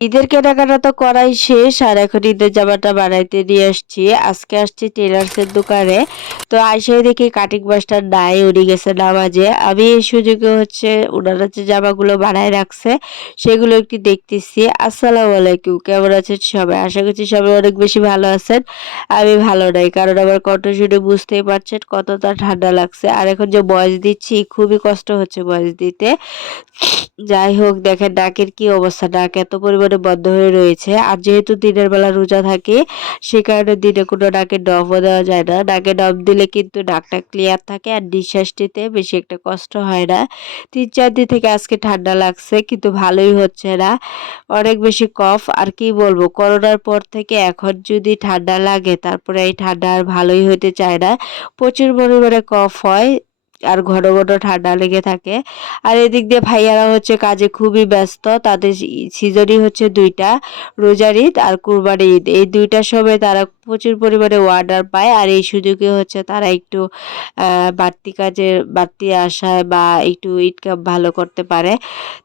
ঈদের কেনাকাটা তো করাই শেষ, আর এখন ঈদের জামাটা বানাইতে নিয়ে আসছি। আজকে আসছি টেলার্সের দোকানে। তো আইসাই দেখি কাটিং মাস্টার নাই, উনি গেছে নামাজে। আমি এই সুযোগে হচ্ছে ওনারা যে জামাগুলো বানায় রাখছে, সেগুলো একটু দেখতেছি। আসসালামু আলাইকুম, কেমন আছেন সবাই? আশা করছি সবাই অনেক বেশি ভালো আছেন। আমি ভালো নাই, কারণ আমার কণ্ঠ শুনে বুঝতেই পারছেন কতটা ঠান্ডা লাগছে। আর এখন যে বয়স দিচ্ছি, খুবই কষ্ট হচ্ছে বয়স দিতে। যাই হোক, দেখেন ডাকের কি অবস্থা। ডাক এত পরিমাণে বন্ধ হয়ে রয়েছে। আর যেহেতু দিনের বেলা রোজা থাকে, সে কারণে দিনে কোনো ডাকে ডবও দেওয়া যায় না। ডাকে ডব দিলে কিন্তু ডাকটা ক্লিয়ার থাকে আর নিঃশ্বাসটিতে বেশি একটা কষ্ট হয় না। তিন চার দিন থেকে আজকে ঠান্ডা লাগছে, কিন্তু ভালোই হচ্ছে না। অনেক বেশি কফ, আর কি বলব, করোনার পর থেকে এখন যদি ঠান্ডা লাগে, তারপরে এই ঠান্ডা আর ভালোই হতে চায় না। প্রচুর পরিমাণে কফ হয় আর ঘন ঘন ঠান্ডা লেগে থাকে। আর এদিক দিয়ে ভাইয়ারা হচ্ছে কাজে খুবই ব্যস্ত। তাদের সিজনই হচ্ছে দুইটা, রোজার ঈদ আর কুরবানি ঈদ। এই দুইটার সময় তারা প্রচুর পরিমাণে অর্ডার পায়। আর এই সুযোগে হচ্ছে তারা একটু বাড়তি কাজে, বাড়তি আসায় বা একটু ইনকাম ভালো করতে পারে।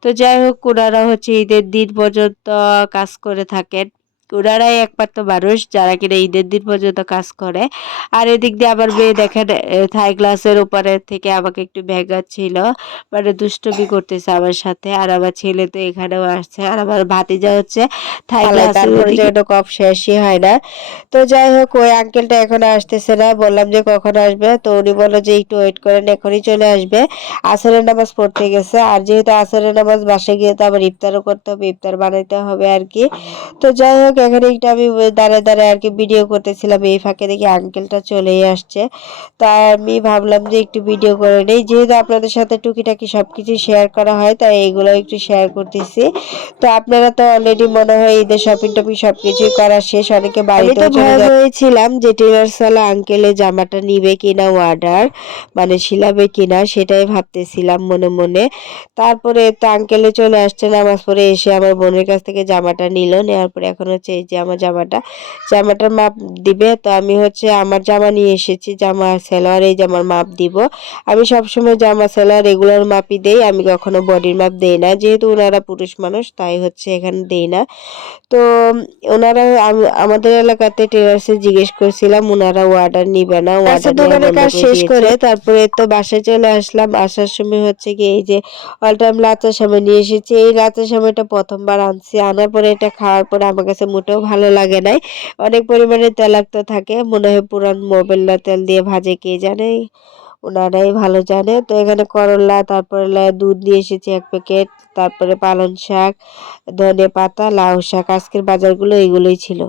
তো যাই হোক, ওনারা হচ্ছে ঈদের দিন পর্যন্ত কাজ করে থাকেন। ওনারাই একমাত্র মানুষ যারা কিনা ঈদের দিন পর্যন্ত কাজ করে। আর এদিক দিয়ে আবার মেয়ে দেখেন থাই গ্লাসের উপরে থেকে আমাকে একটু ছিল মানে দুষ্টমি করতেছে আমার সাথে। আর আমার ছেলে তো এখানেও আসছে আর আমার ভাতিজা হচ্ছে থাই গ্লাসের পর্যন্ত কপ শেষই হয় না। তো যাই হোক ওই আঙ্কেলটা এখন আসতেছে না। বললাম যে কখন আসবে? তো উনি বলল যে একটু ওয়েট করেন এখনই চলে আসবে। আসরের নামাজ পড়তে গেছে। আর যেহেতু আসরের নামাজ বাসে গিয়ে তো আবার ইফতারও করতে হবে ইফতার বানাইতে হবে আর কি। তো যাই হোক এখানে একটু আমি দাঁড়ায় দাঁড়ায় আর কি ভিডিও করতেছিলাম এই ফাঁকে দেখি আঙ্কেলটা চলেই আসছে। তাই আমি ভাবলাম যে একটু ভিডিও করে নেই যেহেতু আপনাদের সাথে টুকিটাকি সব কিছু শেয়ার করা হয় তাই এইগুলো একটু শেয়ার করতেছি। তো আপনারা তো অলরেডি মনে হয় ঈদের শপিং টপিং সব কিছুই করা শেষ অনেকে বাড়িতে হয়েছিলাম যে টেলার সালা আঙ্কেলের জামাটা নিবে কিনা অর্ডার মানে শিলাবে কিনা সেটাই ভাবতেছিলাম মনে মনে। তারপরে তো আঙ্কেলে চলে আসছে নামাজ পরে এসে আমার বোনের কাছ থেকে জামাটা নিল নেওয়ার পরে এখন হচ্ছে এই যে আমার জামাটা। জামাটার মাপ দিবে তো আমি হচ্ছে আমার জামা নিয়ে এসেছি জামা সেলোয়ার এই জামার মাপ দিব। আমি সবসময় জামা সেলোয়ার রেগুলার মাপই দেই আমি কখনো বডির মাপ দেই না। যেহেতু ওনারা পুরুষ মানুষ তাই হচ্ছে এখানে দেই না। তো ওনারা আমাদের এলাকাতে টেলার্সে জিজ্ঞেস করছিলাম ওনারা অর্ডার নিবে না দোকানে কাজ শেষ করে তারপরে তো বাসায় চলে আসলাম আসার সময় হচ্ছে কি এই যে অল টাইম লাচার সময় নিয়ে এসেছি। এই লাচার সময়টা প্রথমবার আনছি আনার পরে এটা খাওয়ার পরে আমার কাছে মোটেও ভালো লাগে নাই। অনেক পরিমাণে তেলাক্ত থাকে, মনে হয় পুরান মোবাইলটা তেল দিয়ে ভাজে, কে জানে? ওনারাই ভালো জানে। তো এখানে করলা, তারপরে দুধ নিয়ে এসেছি এক প্যাকেট, তারপরে পালং শাক, ধনে পাতা, লাউ শাক, আজকের বাজারগুলো এগুলোই ছিল।